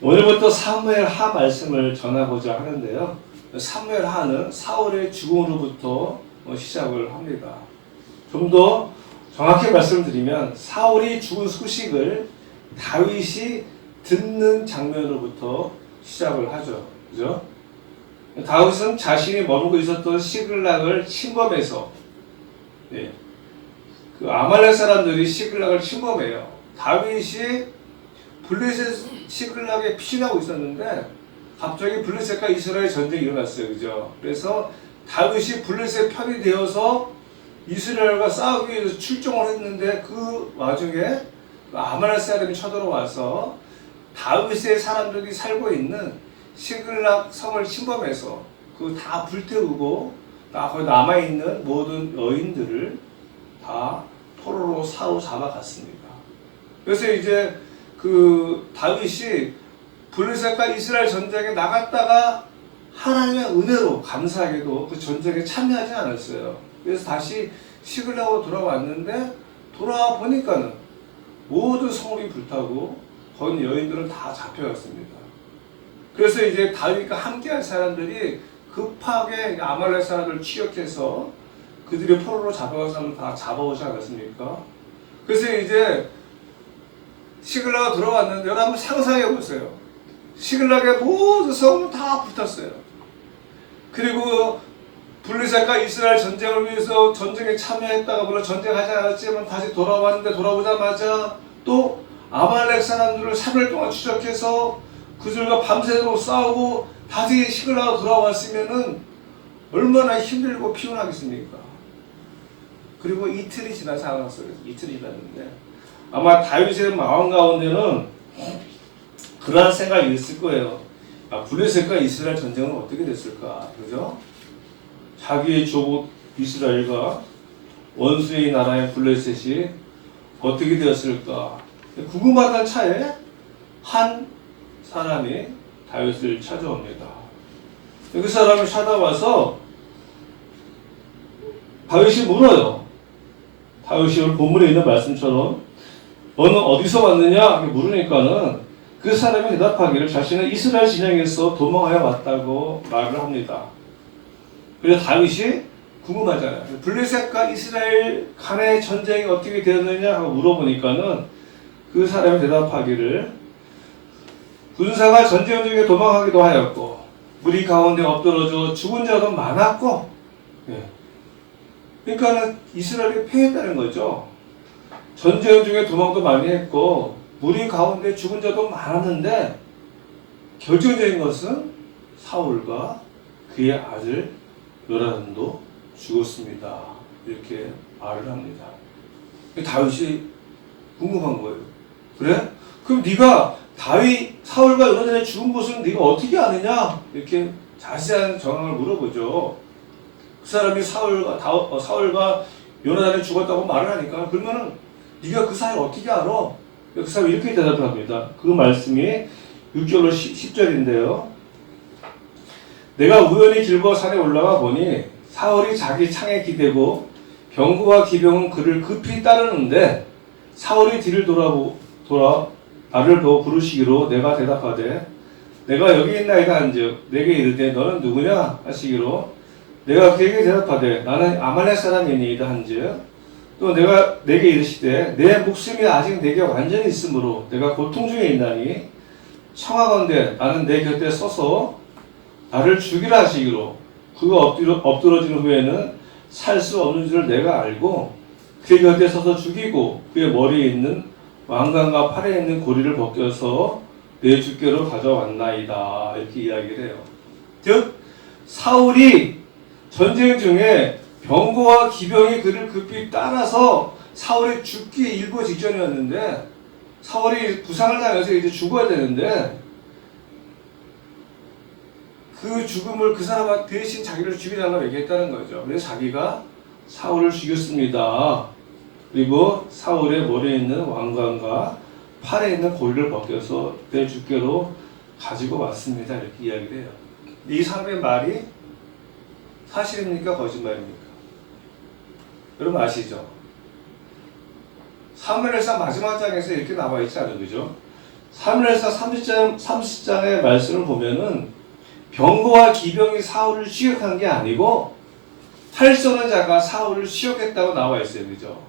오늘부터 사무엘 하 말씀을 전하고자 하는데요. 사무엘 하는 사울의 죽음으로부터 어, 시작을 합니다. 좀 더 정확히 말씀드리면 사울이 죽은 소식을 다윗이 듣는 장면으로부터 시작을 하죠. 그죠? 다윗은 자신이 머물고 있었던 시글락을 침범해서 예, 그 아말렉 사람들이 시글락을 침범해요. 다윗이 블레셋 시글락에 피신하고 있었는데 갑자기 블레셋과 이스라엘 전쟁이 일어났어요. 그죠? 그래서 다윗이 블레셋 편이 되어서 이스라엘과 싸우기 위해서 출정을 했는데 그 와중에 아말렉 사람이 쳐들어와서 다윗의 사람들이 살고 있는 시글락 성을 침범해서 그 다 불태우고 다 거기 남아 있는 모든 여인들을 다 포로로 사로 잡아갔습니다. 그래서 이제 그 다윗이 블레셋과 이스라엘 전쟁에 나갔다가 하나님의 은혜로 감사하게도 그 전쟁에 참여하지 않았어요. 그래서 다시 시글락으로 돌아왔는데 돌아와 보니까는 모든 성읍이 불타고 거기 여인들은 다 잡혀갔습니다. 그래서 이제 다윗과 함께한 사람들이 급하게 아말렉 사람들을 추격해서 그들이 포로로 잡아간 사람을 다 잡아오지 않았습니까? 그래서 이제 시글락가 들어왔는데 여러분 상상해 보세요. 시글락의 모든 성은 다 붙었어요. 그리고 블리셋과 이스라엘 전쟁을 위해서 전쟁에 참여했다가 물론 전쟁하지 않았지만 다시 돌아왔는데 돌아오자마자 또 아말렉 사람들을 3일 동안 추적해서 그들과 밤새도록 싸우고 다시 시글락가 돌아왔으면은 얼마나 힘들고 피곤하겠습니까? 그리고 이틀이 지나지 않았어요. 이틀이 지났는데 아마 다윗의 마음 가운데는 그러한 생각이 있을 거예요. 아, 블레셋과 이스라엘 전쟁은 어떻게 됐을까? 그죠? 자기의 조국 이스라엘과 원수의 나라의 블레셋이 어떻게 되었을까? 궁금하던 차에 한 사람이 다윗을 찾아옵니다. 그 사람이 찾아와서 다윗이 물어요. 다윗이 오늘 본문에 있는 말씀처럼 너는 어디서 왔느냐? 물으니까는 그 사람이 대답하기를 자신은 이스라엘 진영에서 도망하여 왔다고 말을 합니다. 그래서 다윗이 궁금하잖아요. 블레셋과 이스라엘 간의 전쟁이 어떻게 되었느냐 하고 물어보니까는 그 사람이 대답하기를 군사가 전쟁 중에 도망하기도 하였고 무리 가운데 엎드러져 죽은 자도 많았고 예. 그러니까는 이스라엘이 패했다는 거죠. 전쟁 중에 도망도 많이 했고 무리 가운데 죽은 자도 많았는데 결정적인 것은 사울과 그의 아들 요나단도 죽었습니다. 이렇게 말을 합니다. 다윗이 궁금한 거예요. 그래? 그럼 네가 다윗 사울과 요나단의 죽은 것을 네가 어떻게 아느냐? 이렇게 자세한 정황을 물어보죠. 그 사람이 사울과 다, 어, 사울과 요나단이 죽었다고 말을 하니까 그러면은 네가 그 사이를 어떻게 알아? 그 사람이 이렇게 대답을 합니다. 그 말씀이 6절로 10 절인데요. 내가 우연히 길보아 산에 올라가 보니 사울이 자기 창에 기대고 병구와 기병은 그를 급히 따르는데 사울이 뒤를 돌아보 돌아 나를 보고 부르시기로 내가 대답하되 내가 여기 있나이다 한즉 내게 이르되 너는 누구냐 하시기로 내가 그에게 대답하되 나는 아말렉 사람이니이다 한즉 또 내가 내게 이르시되 내 목숨이 아직 내게 완전히 있으므로 내가 고통 중에 있나니 청하건대 나는 내 곁에 서서 나를 죽이라 하시기로 그가 엎드려, 엎드러진 후에는 살 수 없는 줄을 내가 알고 그의 곁에 서서 죽이고 그의 머리에 있는 왕관과 팔에 있는 고리를 벗겨서 내 주께로 가져왔나이다 이렇게 이야기를 해요. 즉 사울이 전쟁 중에 병거와 기병이 그를 급히 따라서 사울이 죽기 일보 직전이었는데 사울이 부상을 당해서 이제 죽어야 되는데 그 죽음을 그 사람 대신 자기를 죽이달라고 얘기했다는 거죠. 그래서 자기가 사울을 죽였습니다. 그리고 사울의 머리에 있는 왕관과 팔에 있는 고리를 벗겨서 내 주께로 가지고 왔습니다. 이렇게 이야기를 해요. 이 사람의 말이 사실입니까? 거짓말입니까? 여러분 아시죠? 사무엘상 마지막 장에서 이렇게 나와 있지 않은 거죠? 사무엘상 30장 30장의 말씀을 보면은 병거와 기병이 사울을 추격한 게 아니고 활 쏘는 자가 사울을 추격했다고 나와 있어요. 그죠?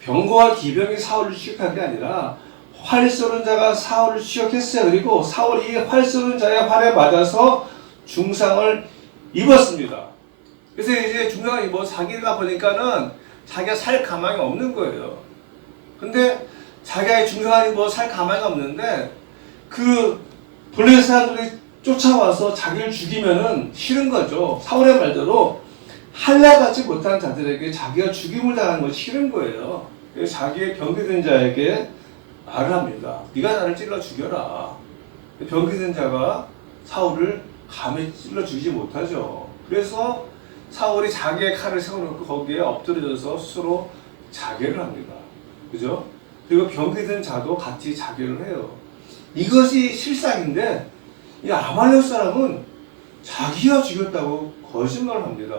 병거와 기병이 사울을 추격한 게 아니라 활 쏘는 자가 사울을 추격했어요. 그리고 사울이 활 쏘는 자의 활에 맞아서 중상을 입었습니다. 그래서 이제 중상을 입어 자기가 보니까는 자기가 살 가망이 없는 거예요. 근데 자기가 중상을 입어 살 가망이 없는데 그 블레셋 사람들이 쫓아와서 자기를 죽이면은 싫은 거죠. 사울의 말대로 할례받지 못한 자들에게 자기가 죽임을 당하는 것이 싫은 거예요. 자기의 병기된 자에게 말을 합니다. 네가 나를 찔러 죽여라. 병기된 자가 사울을 감히 찔러 죽이지 못하죠. 그래서 사울이 자기의 칼을 세워놓고 거기에 엎드려져서 스스로 자결을 합니다. 그죠? 그리고 병기된 자도 같이 자결을 해요. 이것이 실상인데 이 아말렉 사람은 자기가 죽였다고 거짓말을 합니다.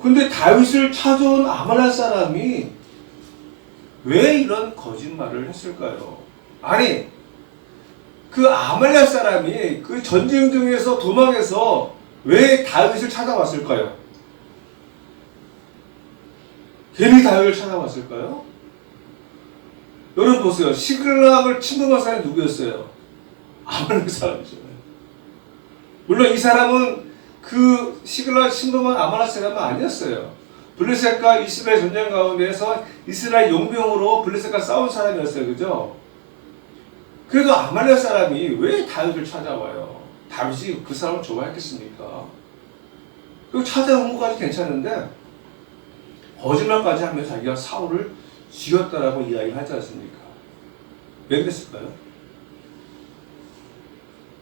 근데 다윗을 찾아온 아말렉 사람이 왜 이런 거짓말을 했을까요? 아니 그 아말렉 사람이 그 전쟁 중에서 도망해서 왜 다윗을 찾아왔을까요? 괜히 다윗을 찾아왔을까요? 여러분 보세요. 시글락을 침범한 사람이 누구였어요? 아말렉 사람이잖아요. 물론 이 사람은 그 시글락 침범한 아말렉 사람은 아니었어요. 블레셋과 이스라엘 전쟁 가운데서 이스라엘 용병으로 블레셋과 싸운 사람이었어요. 그죠? 그래도 아말렉 사람이 왜 다윗을 찾아와요? 다윗이 그 사람을 좋아했겠습니까? 그리고 찾아온 것까지 괜찮은데 거짓말까지 하면서 자기가 사울을 죽였다라고 이야기하지 않습니까? 왜 그랬을까요?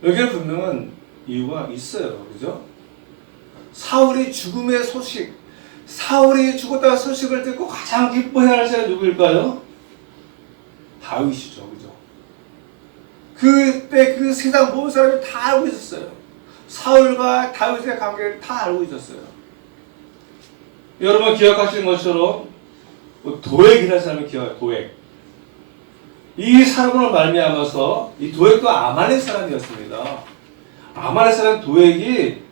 여기에 분명한 이유가 있어요. 그죠? 사울이 죽음의 소식, 사울이 죽었다는 소식을 듣고 가장 기뻐해야 할 사람이 누구일까요? 다윗이죠. 그죠? 그때 그 세상 모든 사람이 다 알고 있었어요. 사울과 다윗의 관계를 다 알고 있었어요. 여러분 기억하시는 것처럼 뭐 도액이라는 사람이 기억해요. 도액. 이 사람으로 말미암아서 이 도액도 아말렉 사람이었습니다. 아말렉 사람 도액이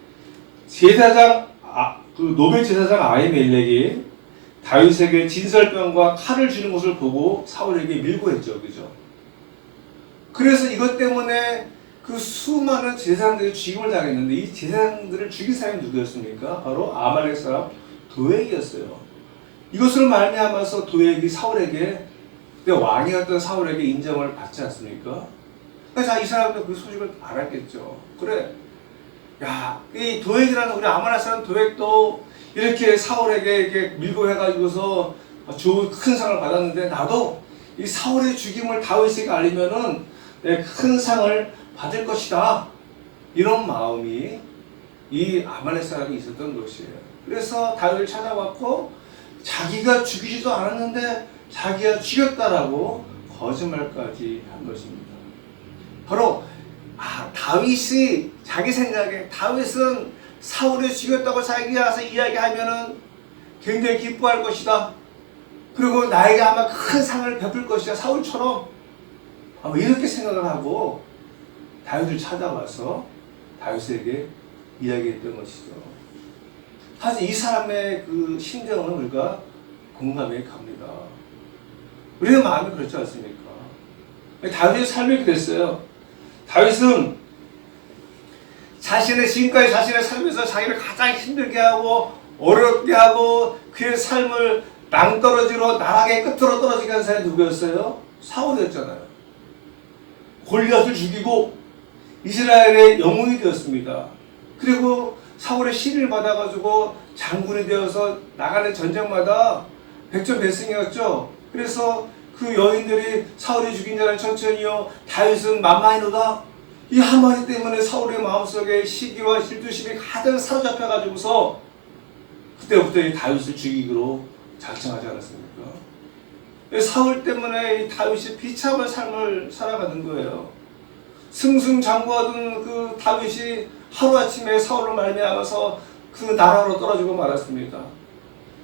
제사장 아, 그 노벨 제사장 아이멜렉이 다윗에게 진설병과 칼을 주는 것을 보고 사울에게 밀고 했죠, 그죠? 그래서 이것 때문에 그 수많은 제사장들이 죽임을 당했는데 이 제사장들을 죽인 사람이 누구였습니까? 바로 아말렉 사람 도액이었어요. 이것으로 말미암아서 도액이 사울에게 그때 왕이었던 사울에게 인정을 받지 않습니까? 그래서 이 사람도 그 소식을 알았겠죠. 그래, 야, 이 도액이라는 우리 아마나 사람 도액도 이렇게 사울에게 이렇게 밀고 해가지고서 좋은 큰 상을 받았는데 나도 이 사울의 죽임을 다윗에게 알리면은 내 큰 상을 받을 것이다. 이런 마음이 이 아말렉 사람이 있었던 것이에요. 그래서 다윗을 찾아왔고 자기가 죽이지도 않았는데 자기가 죽였다라고 거짓말까지 한 것입니다. 바로 아, 다윗이 자기 생각에 다윗은 사울을 죽였다고 자기가 와서 이야기하면은 굉장히 기뻐할 것이다. 그리고 나에게 아마 큰 상을 베풀 것이다. 사울처럼 아마 이렇게 생각을 하고 다윗을 찾아와서 다윗에게 이야기했던 것이죠. 사실 이 사람의 그 심정은 우리가 공감해 갑니다. 우리의 마음이 그렇지 않습니까? 다윗의 삶이 그랬어요. 다윗은 자신의 지금까지 자신의 삶에서 자기를 가장 힘들게 하고 어렵게 하고 그의 삶을 낭떠러지로 나락의 끝으로 떨어지게 한 사람이 누구였어요? 사울이었잖아요. 골리앗을 죽이고 이스라엘의 영웅이 되었습니다. 그리고 사울의 시를 받아가지고 장군이 되어서 나가는 전쟁마다 백전백승이었죠. 그래서 그 여인들이 사울이 죽인 자는 천천히요 다윗은 만만히로다 이 한마디 때문에 사울의 마음속에 시기와 질투심이 가득 사로잡혀가지고서 그때부터 이 다윗을 죽이기로 작정하지 않았습니까? 사울 때문에 이 다윗이 비참한 삶을 살아가는 거예요. 승승장구하던 그 다윗이 하루아침에 사울로 말미암아서 그 나라로 떨어지고 말았습니다.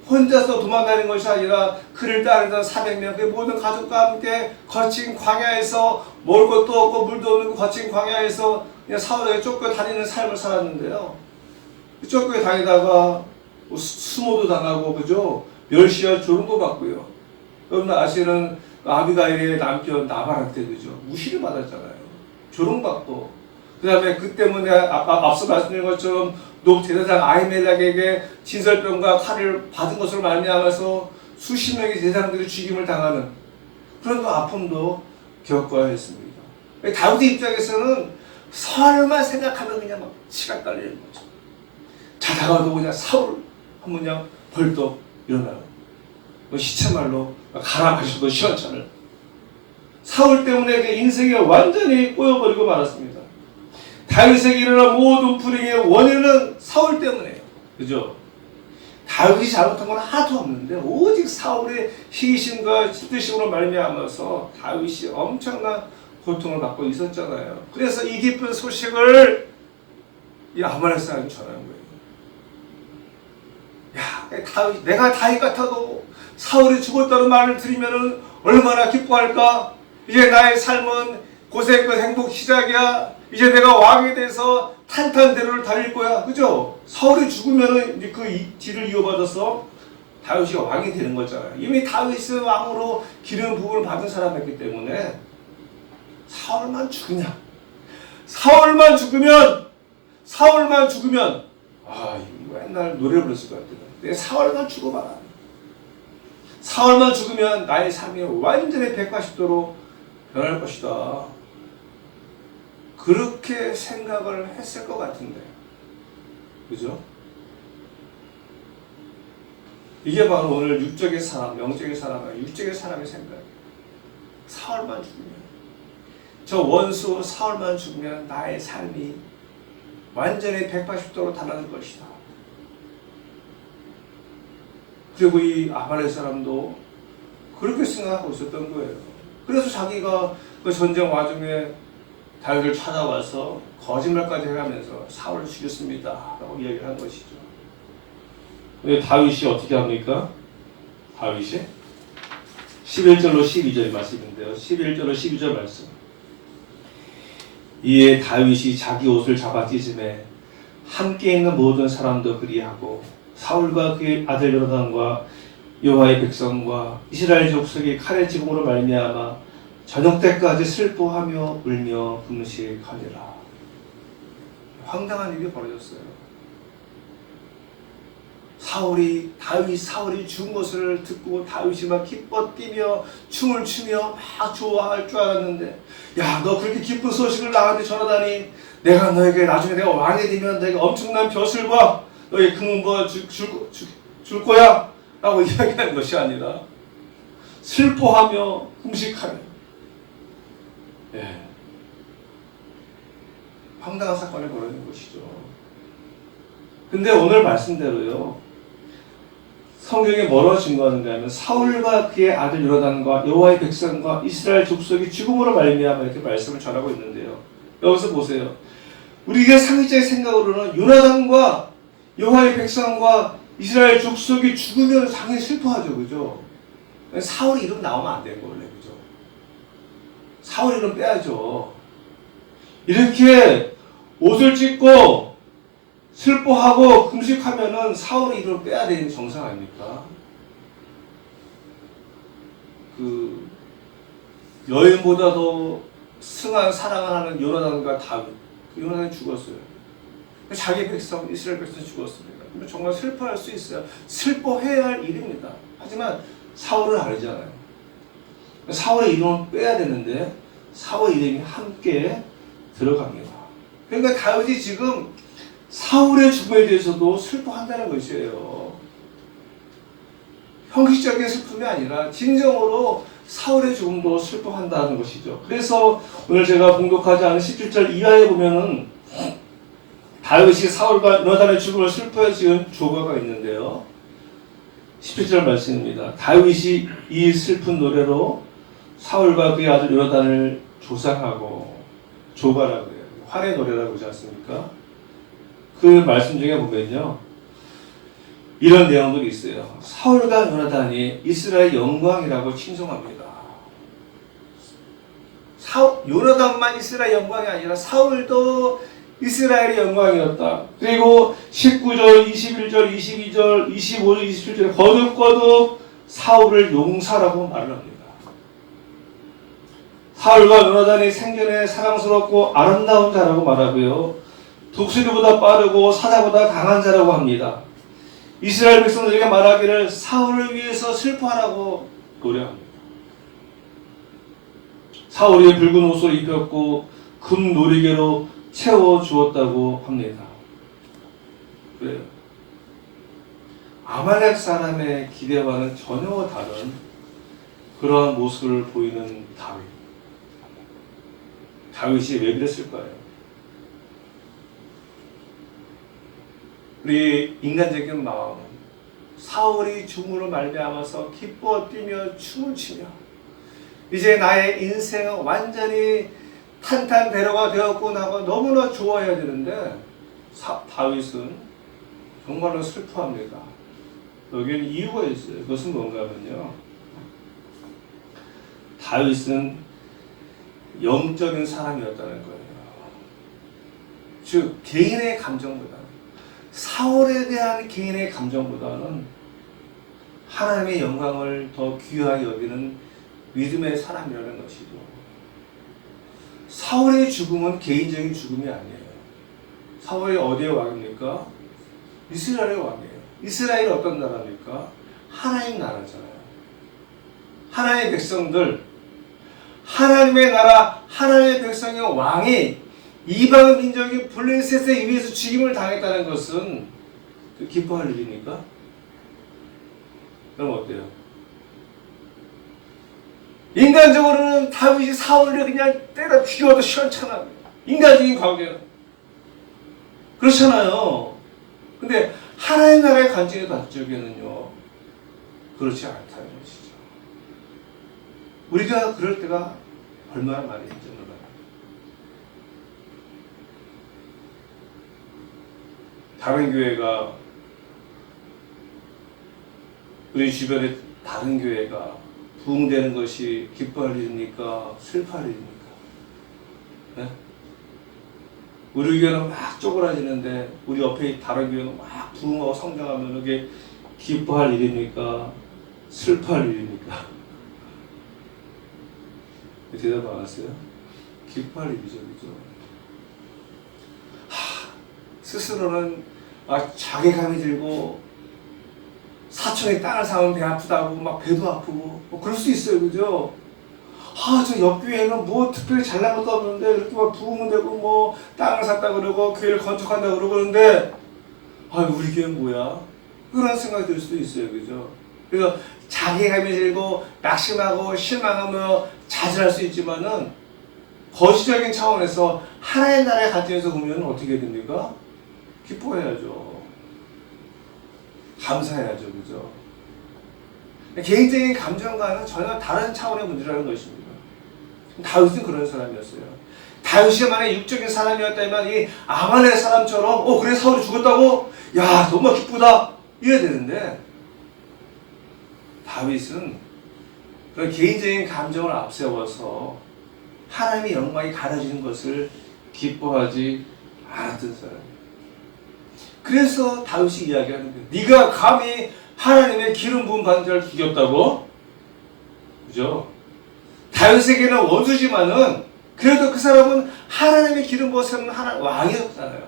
혼자서 도망다니는 것이 아니라 그를 따르던 400명 그 모든 가족과 함께 거친 광야에서 먹을 것도 없고 물도 없는 그 거친 광야에서 그냥 사울에게 쫓겨 다니는 삶을 살았는데요. 쫓겨 다니다가 뭐 수- 수모도 당하고 그죠? 멸시와 조롱도 받고요. 여러분 아시는 아비가일의 남편 나발한테 그죠? 무시를 받았잖아요. 조롱받고 그 다음에 그 때문에 아까 앞서 말씀드린 것처럼 노 제사장 아히멜렉에게 진설병과 칼을 받은 것으로 말미암아서 수십 명의 제사장들이 죽임을 당하는 그런 또 아픔도 겪어야 했습니다. 다윗의 입장에서는 설마 생각하면 그냥 막 치가 깔리는 거죠. 자다가도 그냥 사울 하면 그냥 벌떡 일어나는 뭐 시체말로 가라 마셔도 시원찮을 사울 때문에 그 인생이 완전히 꼬여버리고 말았습니다. 다윗에게 일어난 모든 불행의 원인은 사울 때문에요. 그죠? 다윗이 잘못한 건 하나도 없는데 오직 사울의 희심과 집드심으로 말미암아서 다윗이 엄청난 고통을 받고 있었잖아요. 그래서 이 기쁜 소식을 이 아말렉 사람이 전하는 거예요. 야, 다윗, 내가 다윗 같아도 사울이 죽었다는 말을 들으면 얼마나 기뻐할까? 이제 나의 삶은 고생 끝 행복 시작이야. 이제 내가 왕이 돼서 탄탄대로를 달릴 거야. 그죠? 사울이 죽으면은 이제 그 이- 뒤를 이어받아서 다윗이 왕이 되는 거잖아요. 이미 다윗은 왕으로 기름 부음을 받은 사람이기 때문에 사울만 죽으냐? 사울만 죽으면 사울만 죽으면 아 옛날 노래 불렀을 것 같아요. 내 사울만 죽어봐라. 사울만 죽으면 나의 삶이 완전히 180도로 변할 것이다. 그렇게 생각을 했을 것 같은데. 그죠? 이게 바로 오늘 육적의 사람, 영적의 사람, 육적의 사람의 생각이에요. 사울만 죽으면. 저 원수 사울만 죽으면 나의 삶이 완전히 180도로 달라질 것이다. 그리고 이 아말렉 사람도 그렇게 생각하고 있었던 거예요. 그래서 자기가 그 전쟁 와중에 다윗을 찾아와서 거짓말까지 해가면서 사울을 죽였습니다. 라고 이야기를 한 것이죠. 근데 다윗이 어떻게 합니까? 다윗이 11절로 12절 말씀인데요. 11절로 12절 말씀. 이에 다윗이 자기 옷을 잡아 찢음에 함께 있는 모든 사람도 그리하고 사울과 그의 아들 요나단과 여호와의 백성과 이스라엘 족속이 칼의 지붕으로 말미암아 저녁 때까지 슬퍼하며 울며 금식하리라. 황당한 일이 벌어졌어요. 사울이 다윗 사울이 죽은 것을 듣고 다윗이 막 기뻐 뛰며 춤을 추며 막 좋아할 줄 알았는데 야 너 그렇게 기쁜 소식을 나한테 전하다니 내가 너에게 나중에 내가 왕이 되면 내가 엄청난 벼슬과 너의 금은과 줄, 줄, 줄, 줄 거야 라고 이야기하는 것이 아니라 슬퍼하며 금식하며 예. 황당한 사건이 벌어진 것이죠. 근데 오늘 말씀대로요. 성경에 뭐로 증거하는가 하면 사울과 그의 아들 요나단과 여호와의 백성과 이스라엘 족속이 죽음으로 말미암아 이렇게 말씀을 전하고 있는데요. 여기서 보세요. 우리가 상식적인 생각으로는 요나단과 여호와의 백성과 이스라엘 족속이 죽으면 당연히 슬퍼하죠. 그죠? 사울 이름 나오면 안거 원래 그죠? 사울 이름 빼야죠. 이렇게 옷을 찢고 슬퍼하고 금식하면은 사울의 이름을 빼야 되는 정상 아닙니까? 그 여인보다 도 승한 사랑을 하는 요나단과 다윗 그 요나단이 죽었어요. 자기 백성 이스라엘 백성이 죽었습니다. 그러면 정말 슬퍼할 수 있어요. 슬퍼해야 할 일입니다. 하지만 사울은 아니잖아요. 사울의 이름을 빼야 되는데 사울의 이름이 함께 들어갑니다. 그러니까 다윗이 지금 사울의 죽음에 대해서도 슬퍼한다는 것이에요. 형식적인 슬픔이 아니라 진정으로 사울의 죽음도 슬퍼한다는 것이죠. 그래서 오늘 제가 봉독하지 않은 17절 이하에 보면은 다윗이 사울과 요나단의 죽음을 슬퍼해 지은 조가가 있는데요. 17절 말씀입니다. 다윗이 이 슬픈 노래로 사울과 그의 아들 요나단을 조상하고 조가라고 해요. 활의 노래라고 하지 않습니까? 그 말씀 중에 보면요. 이런 내용들이 있어요. 사울과 요나단이 이스라엘 영광이라고 칭송합니다. 사 요나단만 이스라엘 영광이 아니라 사울도 이스라엘의 영광이었다. 그리고 19절, 21절, 22절, 25절, 27절 거듭거듭 사울을 용사라고 말을 합니다. 사울과 요나단이 생전에 사랑스럽고 아름다운 자라고 말하고요. 독수리보다 빠르고 사자보다 강한 자라고 합니다. 이스라엘 백성들에게 말하기를 사울을 위해서 슬퍼하라고 노래합니다. 사울이 붉은 옷을 입혔고 금 놀이개로 채워 주었다고 합니다. 그래요. 아말렉 사람의 기대와는 전혀 다른 그러한 모습을 보이는 다윗. 다윗이 왜 그랬을까요? 우리 인간적인 마음, 사울이 죽음으로 말미암아서 기뻐 뛰며 춤을 추며 이제 나의 인생은 완전히 탄탄대로가 되었고 하고 너무나 좋아해야 되는데 사, 다윗은 정말로 슬퍼합니다. 여기는 이유가 있어요. 그것은 뭔가 하면요. 다윗은 영적인 사람이었다는 거예요. 즉 개인의 감정보다 사울에 대한 개인의 감정보다는 하나님의 영광을 더 귀하게 여기는 믿음의 사람이라는 것이죠. 사울의 죽음은 개인적인 죽음이 아니에요. 사울이 어디의 왕입니까? 이스라엘의 왕이에요. 이스라엘이 어떤 나라입니까? 하나님 나라잖아요. 하나님의 백성들, 하나님의 나라, 하나님의 백성의 왕이 이방 민족이 블레셋에 의해서 죽임을 당했다는 것은 그 기뻐할 일입니까? 그럼 어때요? 인간적으로는 다윗이 사울을 그냥 때려 죽여도 시원찮아. 인간적인 관계는. 그렇잖아요. 근데 하나님 나라의 관점의 관점에는요, 그렇지 않다는 것이죠. 우리가 그럴 때가 얼마나 많이 있죠. 다른 교회가 우리 주변에 다른 교회가 부흥되는 것이 기뻐할 일입니까? 슬퍼할 일입니까? 네? 우리 교회는 막 쪼그라지는데 우리 옆에 다른 교회는 막 부흥하고 성장하면 그게 기뻐할 일입니까? 슬퍼할 일입니까? 대답 안 하세요? 기뻐할 일이죠, 그죠? 하, 스스로는 막 자괴감이 들고 사촌이 땅을 사면 배 아프다고 막 배도 아프고 뭐 그럴 수 있어요 그죠? 아저 옆 교회는 뭐 특별히 잘난 것도 없는데 이렇게 막 부흥은 되고 뭐 땅을 샀다 그러고 교회를 건축한다 그러고 그러는데 아 우리 교회는 뭐야? 그런 생각이 들 수도 있어요 그죠? 그래서 자괴감이 들고 낙심하고 실망하며 좌절할 수 있지만은 거시적인 차원에서 하나의 나라의 관점에서 보면 어떻게 됩니까? 기뻐해야죠. 감사해야죠. 그죠? 개인적인 감정과는 전혀 다른 차원의 문제라는 것입니다. 다윗은 그런 사람이었어요. 다윗이 만약 육적인 사람이었다면 이 아말의 사람처럼 어 그래 사울이 죽었다고? 야 너무 기쁘다 이래야 되는데 다윗은 그런 개인적인 감정을 앞세워서 하나님의 영광이 가려지는 것을 기뻐하지 않았던 사람이에요. 그래서 다윗이 이야기하는 거예요. 네가 감히 하나님의 기름 부음 받은 자를 죽였다고? 그죠? 다윗에게는 원수지만은 그래도 그 사람은 하나님의 기름 부으신 하나 왕이었잖아요.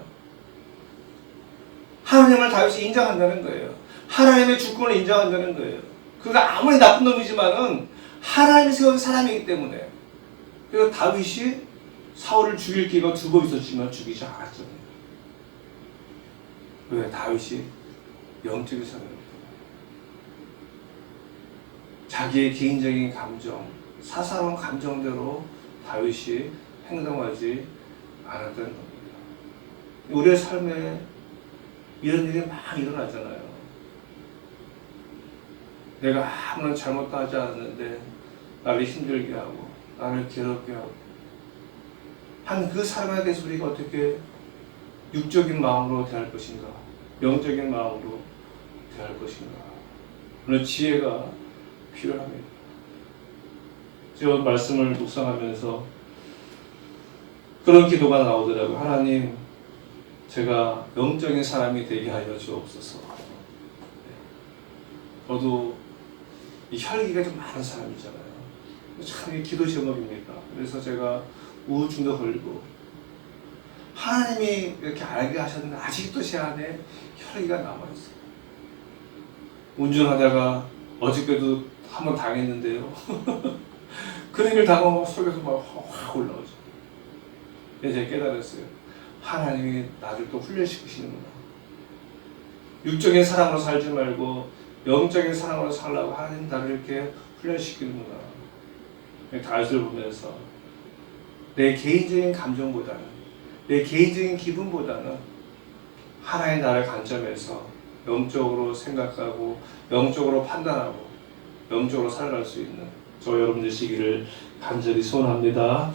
하나님을 다윗이 인정한다는 거예요. 하나님의 주권을 인정한다는 거예요. 그가 아무리 나쁜 놈이지만은 하나님이 세운 사람이기 때문에 그래서 다윗이 사울을 죽일 기회가 두 번 있었지만 죽이지 않았잖아요. 왜 다윗이 영적인 사람입니다. 자기의 개인적인 감정, 사사로운 감정대로 다윗이 행동하지 않았던 겁니다. 우리의 삶에 이런 일이 막 일어나잖아요. 내가 아무런 잘못도 하지 않았는데 나를 힘들게 하고 나를 괴롭게 하고 한 그 사람에 대해서 우리가 어떻게 육적인 마음으로 대할 것인가 영적인 마음으로 어떻게 할 것인가 그런 지혜가 필요합니다. 지금 말씀을 묵상하면서 그런 기도가 나오더라고요. 하나님, 제가 영적인 사람이 되게 하여 주옵소서. 네. 저도 이 혈기가 좀 많은 사람이잖아요. 참 기도 제목입니다. 그래서 제가 우울증도 걸리고 하나님이 이렇게 알게 하셨는데 아직도 제 안에 혈기가 남아있어요. 운전하다가 어저께도 한 번 당했는데요. 그 일을 당하면 속에서 막 확 올라오죠. 제가 깨달았어요. 하나님이 나를 또 훈련시키시는구나. 육적인 사랑으로 살지 말고 영적인 사랑으로 살라고 하나님 나를 이렇게 훈련시키는구나. 다윗을 보면서 내 개인적인 감정보다는 내 개인적인 기분보다는 하나의 나를 관점에서 영적으로 생각하고 영적으로 판단하고 영적으로 살아갈 수 있는 저 여러분 되시기를 간절히 소원합니다.